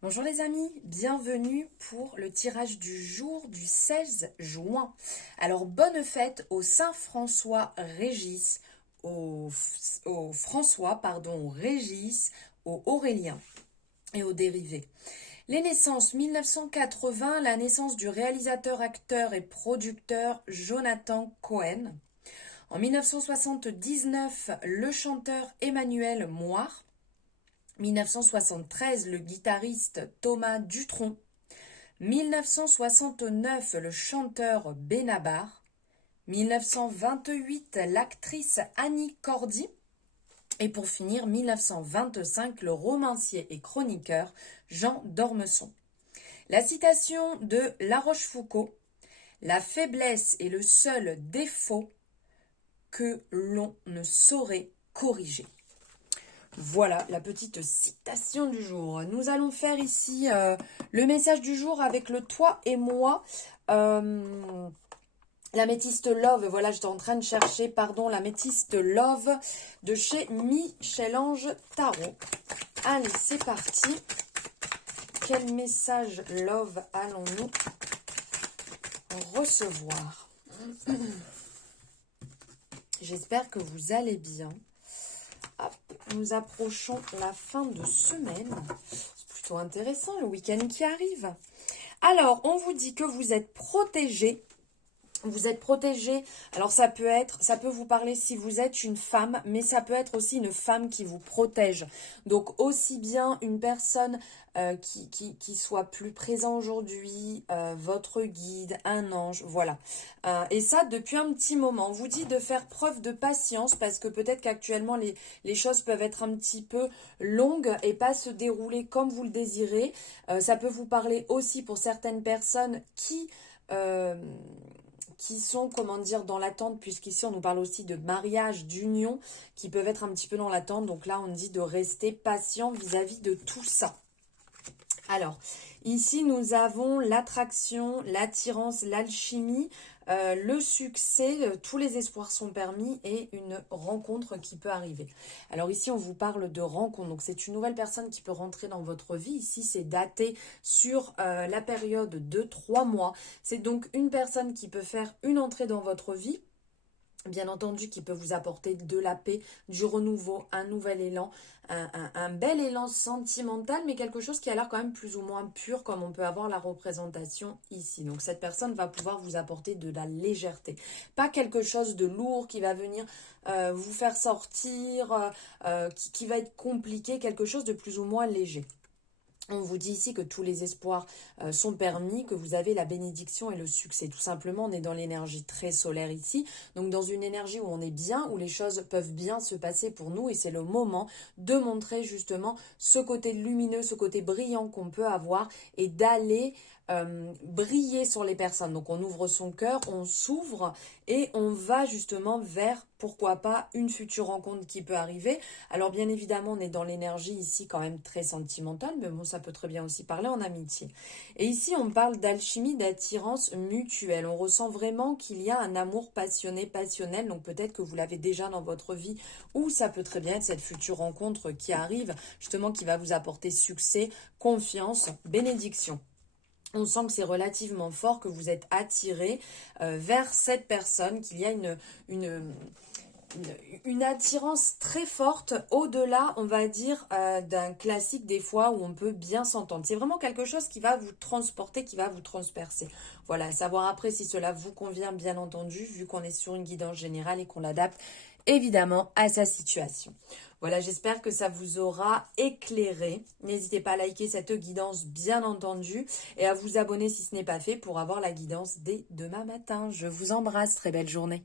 Bonjour les amis, bienvenue pour le tirage du jour du 16 juin. Alors bonne fête au Saint-François Régis, au François, pardon, au Régis, au Aurélien et aux dérivés. Les naissances 1980, la naissance du réalisateur, acteur et producteur Jonathan Cohen. En 1979, le chanteur Emmanuel Moir. 1973, le guitariste Thomas Dutronc. 1969, le chanteur Benabar. 1928, l'actrice Annie Cordy. Et pour finir, 1925, le romancier et chroniqueur Jean d'Ormesson. La citation de La Rochefoucauld: la faiblesse est le seul défaut que l'on ne saurait corriger. Voilà la petite citation du jour. Nous allons faire ici le message du jour avec le toi et moi. L'améthyste Love, voilà, j'étais en train de chercher, pardon, l'améthyste Love de chez Michel-Ange Tarot. Allez, c'est parti. Quel message Love allons-nous recevoir? J'espère que vous allez bien. Hop, nous approchons la fin de semaine. C'est plutôt intéressant, le week-end qui arrive. Alors, on vous dit que vous êtes protégés. Vous êtes protégé. Alors ça peut vous parler si vous êtes une femme, mais ça peut être aussi une femme qui vous protège. Donc aussi bien une personne qui soit plus présent aujourd'hui, votre guide, un ange, voilà. Et ça depuis un petit moment. On vous dit de faire preuve de patience parce que peut-être qu'actuellement les choses peuvent être un petit peu longues et pas se dérouler comme vous le désirez. Ça peut vous parler aussi pour certaines personnes qui sont, comment dire, dans l'attente, puisqu'ici on nous parle aussi de mariage, d'union, qui peuvent être un petit peu dans l'attente. Donc là, on dit de rester patient vis-à-vis de tout ça. Alors, ici, nous avons l'attraction, l'attirance, l'alchimie, le succès, tous les espoirs sont permis et une rencontre qui peut arriver. Alors ici, on vous parle de rencontre. Donc, c'est une nouvelle personne qui peut rentrer dans votre vie. Ici, c'est daté sur la période de 3 mois. C'est donc une personne qui peut faire une entrée dans votre vie. Bien entendu, qui peut vous apporter de la paix, du renouveau, un nouvel élan, un bel élan sentimental, mais quelque chose qui a l'air quand même plus ou moins pur, comme on peut avoir la représentation ici. Donc cette personne va pouvoir vous apporter de la légèreté. Pas quelque chose de lourd qui va venir vous faire sortir, qui va être compliqué, quelque chose de plus ou moins léger. On vous dit ici que tous les espoirs sont permis, que vous avez la bénédiction et le succès. Tout simplement, on est dans l'énergie très solaire ici. Donc dans une énergie où on est bien, où les choses peuvent bien se passer pour nous. Et c'est le moment de montrer justement ce côté lumineux, ce côté brillant qu'on peut avoir et d'aller briller sur les personnes. Donc on ouvre son cœur, on s'ouvre et on va justement vers, pourquoi pas, une future rencontre qui peut arriver. Alors bien évidemment, on est dans l'énergie ici quand même très sentimentale, mais bon, ça peut très bien aussi parler en amitié. Et ici, on parle d'alchimie, d'attirance mutuelle. On ressent vraiment qu'il y a un amour passionné, passionnel, donc peut-être que vous l'avez déjà dans votre vie, ou ça peut très bien être cette future rencontre qui arrive, justement qui va vous apporter succès, confiance, bénédiction. On sent que c'est relativement fort, que vous êtes attiré vers cette personne, qu'il y a une attirance très forte au-delà, on va dire, d'un classique des fois où on peut bien s'entendre. C'est vraiment quelque chose qui va vous transporter, qui va vous transpercer. Voilà, savoir après si cela vous convient, bien entendu, vu qu'on est sur une guidance générale et qu'on l'adapte évidemment à sa situation. Voilà, j'espère que ça vous aura éclairé. N'hésitez pas à liker cette guidance, bien entendu, et à vous abonner si ce n'est pas fait pour avoir la guidance dès demain matin. Je vous embrasse, très belle journée.